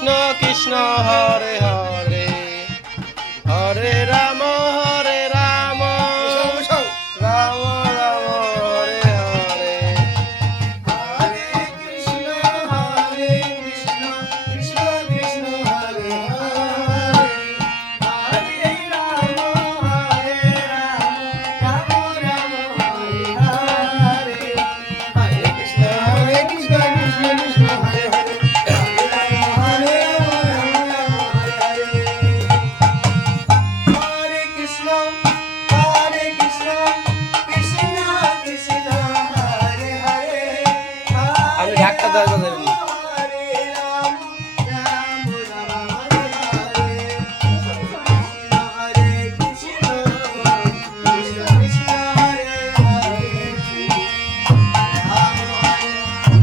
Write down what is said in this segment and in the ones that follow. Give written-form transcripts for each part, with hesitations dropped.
কৃষ্ণ কৃষ্ণ হরে হরে হরে রাম রাম রাম হরে হরে হরে কৃষ্ণ কৃষ্ণ কৃষ্ণ হরে হরে হরে রাম রাম রাম হরে হরে হরে কৃষ্ণ কৃষ্ণ কৃষ্ণ হরে হরে হরে রাম হরে হরে কৃষ্ণ কৃষ্ণ কৃষ্ণ কৃষ্ণ হরে হরে আমি ঢাকটা দরজা দেবেন হরে রাম রাম রাম হরে হরে কৃষ্ণ কৃষ্ণ কৃষ্ণ হরে হরে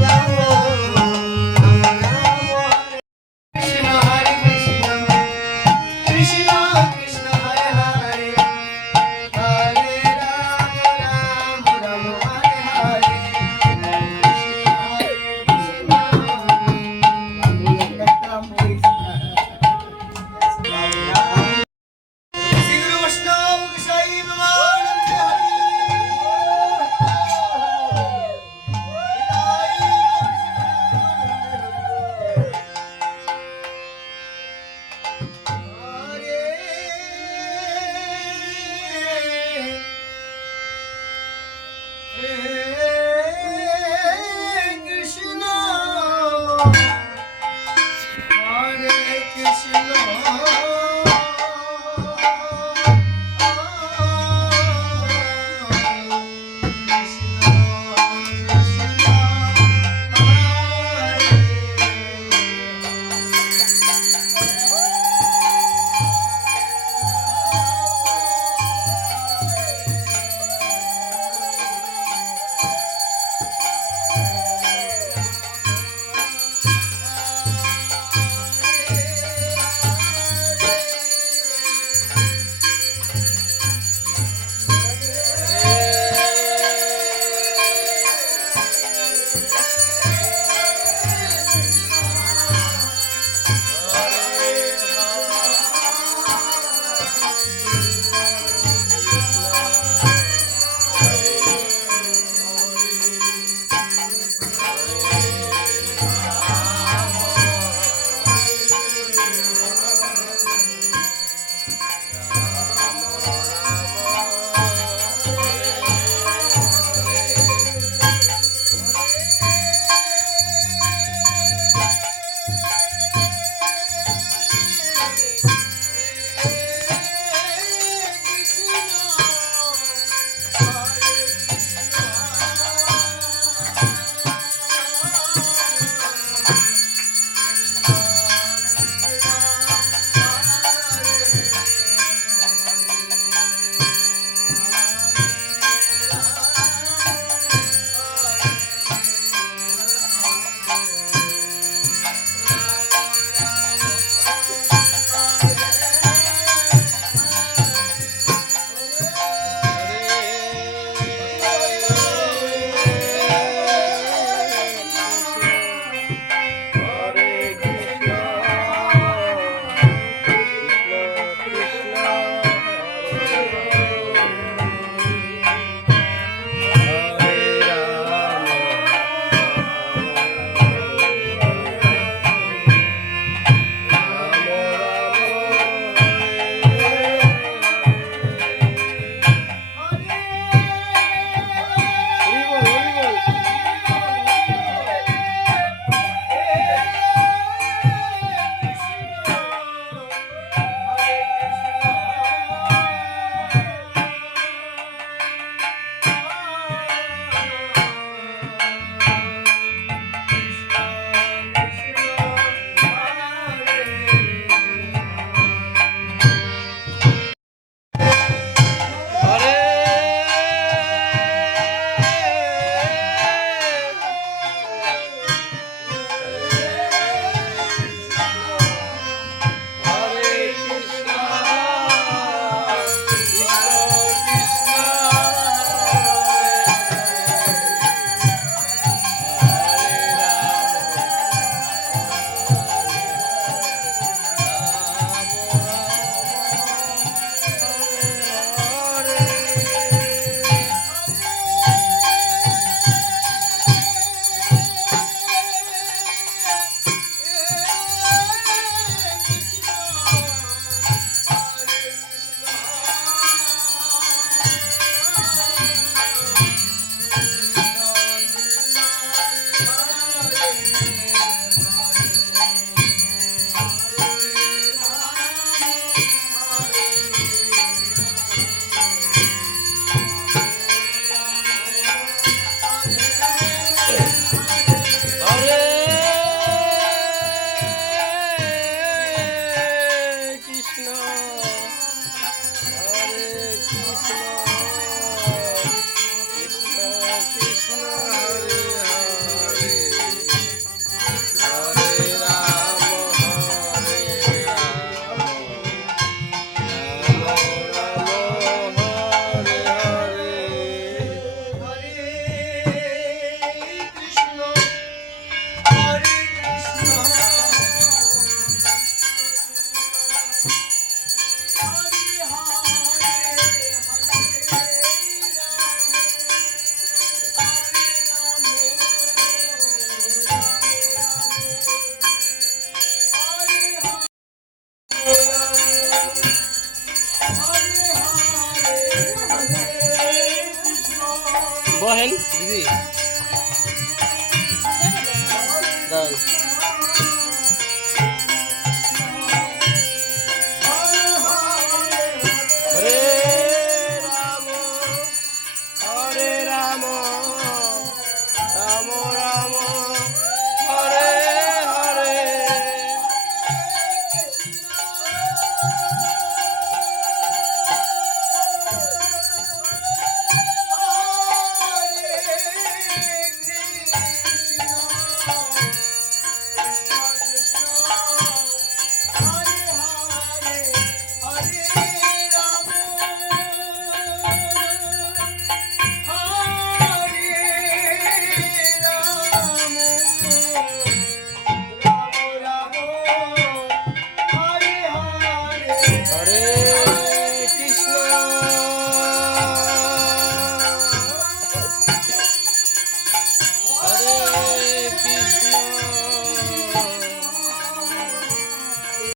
রাম রাম কৃষ্ণ হরে কৃষ্ণ কৃষ্ণ কৃষ্ণ হরে হরে হরে রাম রাম হরে হরে শ্রী গুরু বৈষ্ণব গোসাই ভগবানন্দ কৃষ্ণ হরে কৃষ্ণ বহেন দিদি দাঁড়ান। হরে রাম হরে রাম রাম রাম হরে হরে হরে